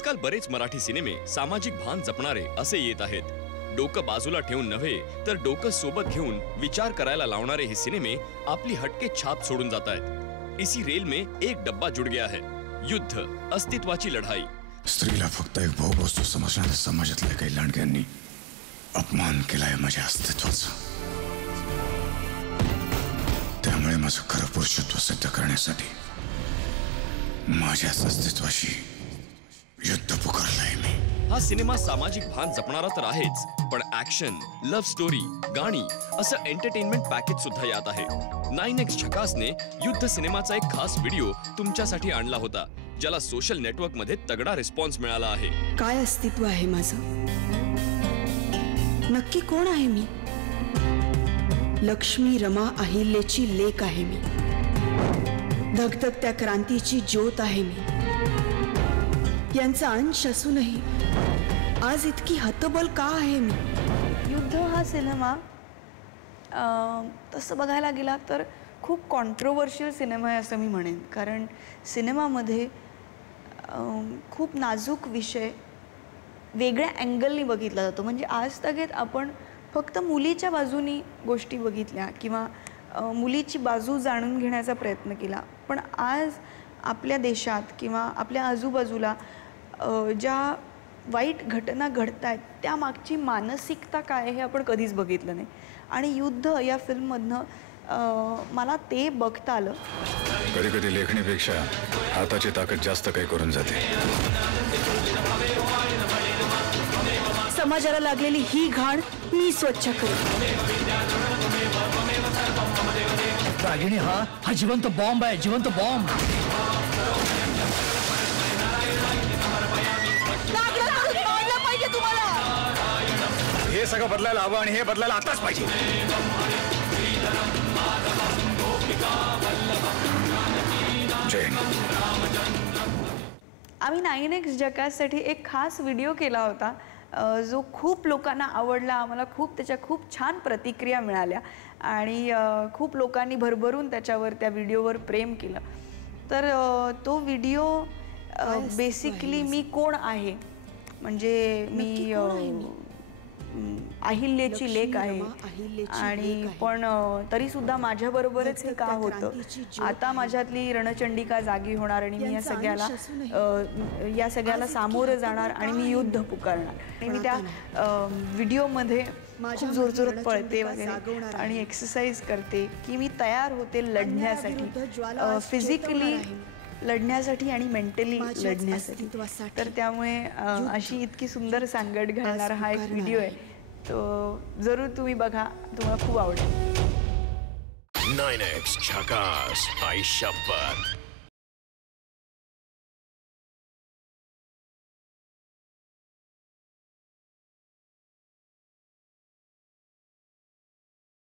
आजकाल बरेच मराठी सिनेमे सामाजिक भान जपणारे असे येत आहेत। डोकं बाजूला ठेवून नव्हे तर डोकं सोबत घेऊन विचार करायला लावणारे हे सिनेमे आपली हटके छाप सोडून जात आहेत। इसी रेल में एक डब्बा जुड़ गया है, युद्ध, अस्तित्वाची लढाई। स्त्रीला फक्त एक भोगवस्तू समजणाऱ्या समाजातल्या काही लांडग्यांनी अपमान केलाय माझ्या अस्तित्वाचा। त्यामुळे माझं खरं पुरुषत्व सिद्ध करण्यासाठी माझ्याच अस्तित्वाशी युद्ध पुकारलंय मी। हा सिनेमा सामाजिक भान जपणारा तर आहेच, पण ऍक्शन, लव्ह स्टोरी, गाणी असं एंटरटेनमेंट पॅकेज सुद्धा यात आहे। 9X झकासने युद्ध सिनेमाचा एक खास व्हिडिओ तुमच्यासाठी आणला होता, ज्याला सोशल नेटवर्क मध्ये तगडा रिस्पॉन्स मिळाला आहे। काय अस्तित्व आहे माझं? नक्की कोण आहे मी? लक्ष्मी रमा अहिल्याची लेक आहे मी। धगधगत्या क्रांतीची ज्योत आहे मी। यांचा अंश असूनही आज इतकी हतबल का आहे मी? युद्ध हा सिनेमा तसं बघायला गेला तर खूप कॉन्ट्रोवर्शियल सिनेमा आहे असं मी म्हणेन, कारण सिनेमामध्ये खूप नाजूक विषय वेगळ्या अँगलनी बघितला जातो। म्हणजे आज तगेत आपण फक्त मुलीच्या बाजूनी गोष्टी बघितल्या किंवा मुलीची बाजू जाणून घेण्याचा प्रयत्न केला, पण आज आपल्या देशात किंवा आपल्या आजूबाजूला ज्या वाईट घटना घडत आहेत त्यामागची मानसिकता काय हे आपण कधीच बघितलं नाही। आणि युद्ध या फिल्ममधनं मला ते बघता आलं। कधी कधी लेखणीपेक्षा हाताची ताकद जास्त काही करून जाते। समाजाला लागलेली ही घाण मी स्वच्छ करेन। रागिणी हा जिवंत बॉम्ब आहे, जिवंत बॉम्ब। हे सगळं बदलायला हवं आणि हे बदलायला आताच पाहिजे। आम्ही 9X झकाससाठी एक खास व्हिडिओ केला होता, जो खूप लोकांना आवडला। आम्हाला त्याच्या खूप छान प्रतिक्रिया मिळाल्या आणि खूप लोकांनी भरभरून त्याच्यावर त्या व्हिडिओवर प्रेम केलं। तर तो व्हिडिओ बेसिकली मी कोण आहे, म्हणजे मी अहिल्याची लेक आहे आणि पण तरी सुद्धा माझ्याबरोबरच हे का होतं। आता माझ्यातली रणचंडिका जागी होणार आणि मी या सगळ्याला सामोरं जाणार आणि मी युद्ध पुकारणार। आणि मी त्या व्हिडिओमध्ये खूप जोरजोरात पळते वगैरे आणि एक्सरसाइज करते की मी तयार होते लढण्यासाठी, फिजिकली लढण्यासाठी आणि मेंटली लढण्यासाठी। तर त्यामुळे अशी इतकी सुंदर सांगड घालणारा हा एक व्हिडिओ आहे, तो जरूर तुम्ही बघा, तुम्हाला खूप आवडेल। 9X झकास, आई शपथ।